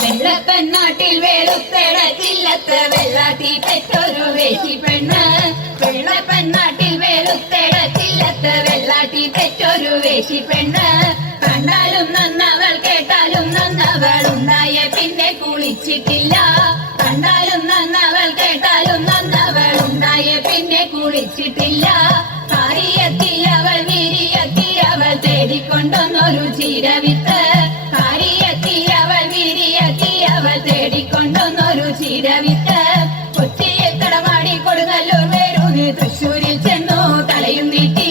വെള്ളപ്പെണ്ണാട്ടിൽ വേലുത്തേടത്തില്ലത്ത വെള്ളാട്ടി പെറ്റൊരു വേശി പെണ്ണ്. വെള്ളപ്പെണ്ണാട്ടിൽ വേലുത്തേടത്തില്ലത്ത വെള്ളാട്ടി പെറ്റൊരു വേശി പെണ്ണ്. കണ്ടാലും നന്നവൾ കേട്ടാലും നന്നവൾ ഉണ്ടായ പിന്നെ കുളിച്ചിട്ടില്ല. കണ്ടാലും നന്നവൾ കേട്ടാലും നന്നവൾ ഉണ്ടായ പിന്നെ കുളിച്ചിട്ടില്ല. കാരിയെത്തി അവൾ വിരിയെത്തി അവൾ തേടിക്കൊണ്ടൊന്നൊരു ചീരവിത്ത്. കാരിയെത്തി അവൾ വിരിയെത്തി അവൾ തേടിക്കൊണ്ടൊന്നൊരു ചീരവിത്ത്. കൊച്ചിയെ കടമാടി കൊടുങ്ങല്ലൂർ വേരൂന്നി തൃശ്ശൂരിൽ ചെന്നു തലയും നീട്ടി.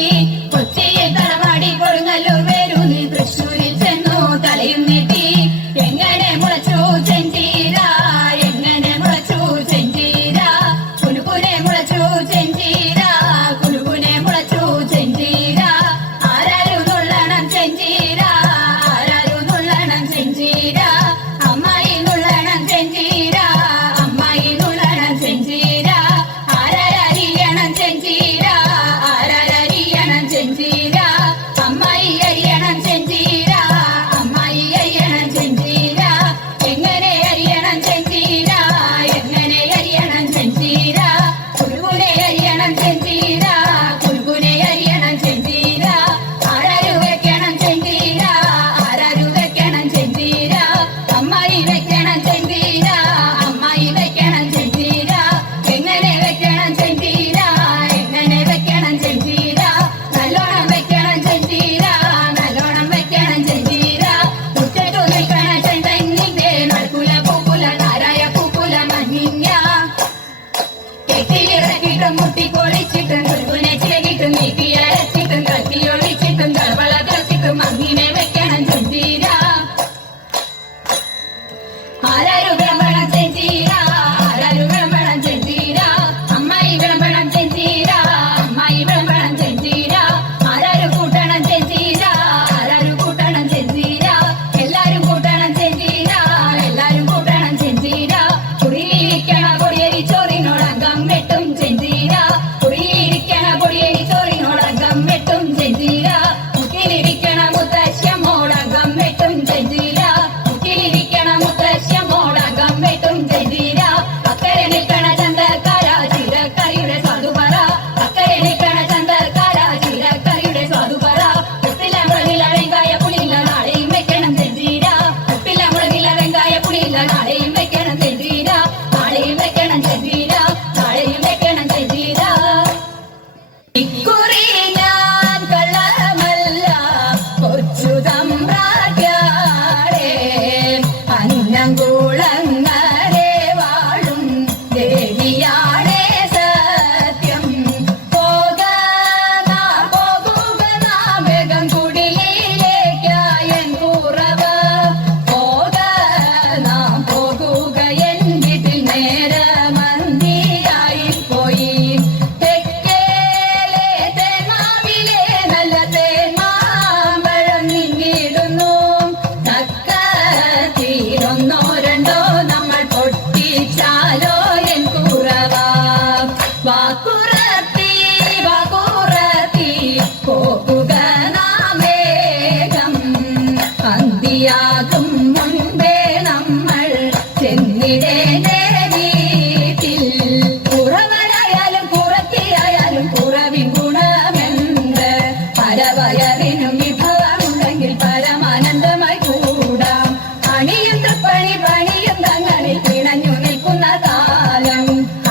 അരവയറിനും വിഭവമുണ്ടെങ്കിൽ പരമാനന്ദമായി കൂടാം. അണിയും തൃപ്പണി പണിയും തങ്ങളിൽ പിണഞ്ഞു നിൽക്കുന്ന കാലം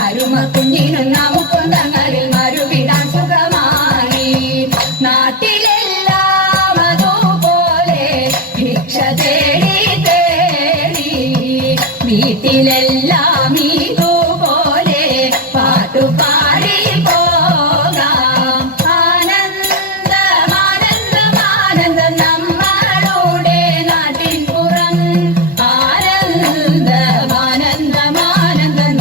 അരുമ കുഞ്ഞിനും നമുക്കും തങ്ങളിൽ മറുവിടാൻ സുഖമായി. നാട്ടിലെല്ലാം അതുപോലെ ഭിക്ഷ തേടി തേടി വീട്ടിലെല്ലാം ഇതുപോലെ പാട്ടുപാടി പോകാം. ആനന്ദമാനന്ദമാനന്ദം നമ്മളുടെ നാട്ടിൻ പുറം. ആനന്ദമാനന്ദമാനന്ദം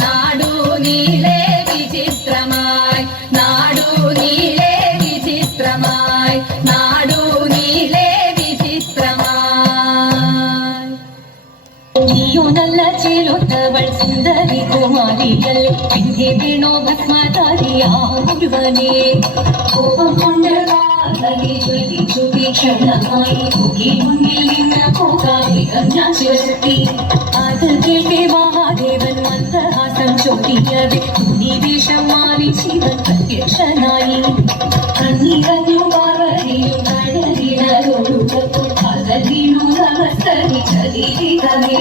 നാടു നീളെ വിചിത്രമായി, നാടു നീളെ വിചിത്രമായി, നാടു നീളെ വിചിത്രമായി. നീയോ നല്ല ചേലൊത്തവൾ സുന്ദരി കുമാരികൾ പിന്നെ വീണോ ഭസ്മധാരിയാ മുഴുവനെ കോപം കൊണ്ട് ജ്വലിച്ചു തീക്ഷണമായി പോകി മുന്നിൽ നിന്ന് പോകാവികം ഞാൻ ശിവശക്തി. അത് കേട്ടേ മഹാദേവൻ മന്ദഹാസം ചോദിക്കവേ വേഷം മാറി ശിവൻ പ്രത്യക്ഷനായി. കണ്ണീരഞ്ഞു പാർവതിയും കടലിനൊഴുകപ്പോൾ പകലിനു നമസ്കരിച്ചതിരികമേ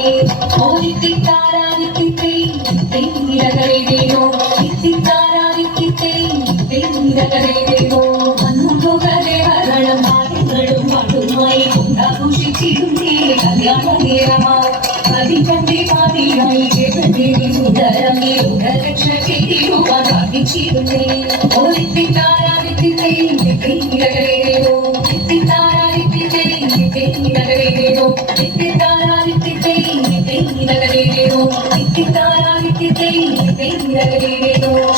ഓരിത്തിത്താരാനിക്കിത്തേരകളെയോ ഇത്തിത്താരാനിക്കിത്തേരകളെയോ വന്നുപോകദേവഗണം ആര്യങ്ങളും പാട്ടുമായി കൊണ്ടാഘോഷിച്ചിരുന്നേ കല്യാണ നേരമായി. അതികന്റെ പാതിയായി ദേവദേവി സുന്ദരമേ രക്ഷ ചെയ്തിരുവാൻ പ്രാർത്ഥിച്ചിരുന്നേ ഓരിത്തിത്താരാനിക്കിത്തേരകളെയോ ഇത്തിത്താരാനിക്കിത്തേരകളെയോ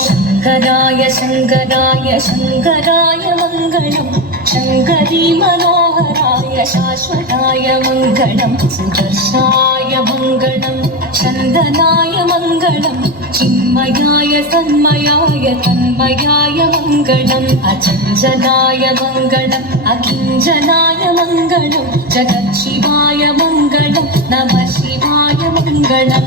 ശങ്കരായ ശങ്കരായ ശങ്കരായ മംഗളം ശങ്കരീ മനോഹരായ ശാശ്വതായ മംഗളം സുദർശായ മംഗളം ചന്ദനായ മംഗളം ചിന്മയായ തന്മയായ തന്മയായ മംഗളം അചഞ്ചലായ മംഗളം അകിഞ്ചനായ മംഗളം ജഗത് ശിവായ മംഗളം നമ ശിവായ മംഗളം.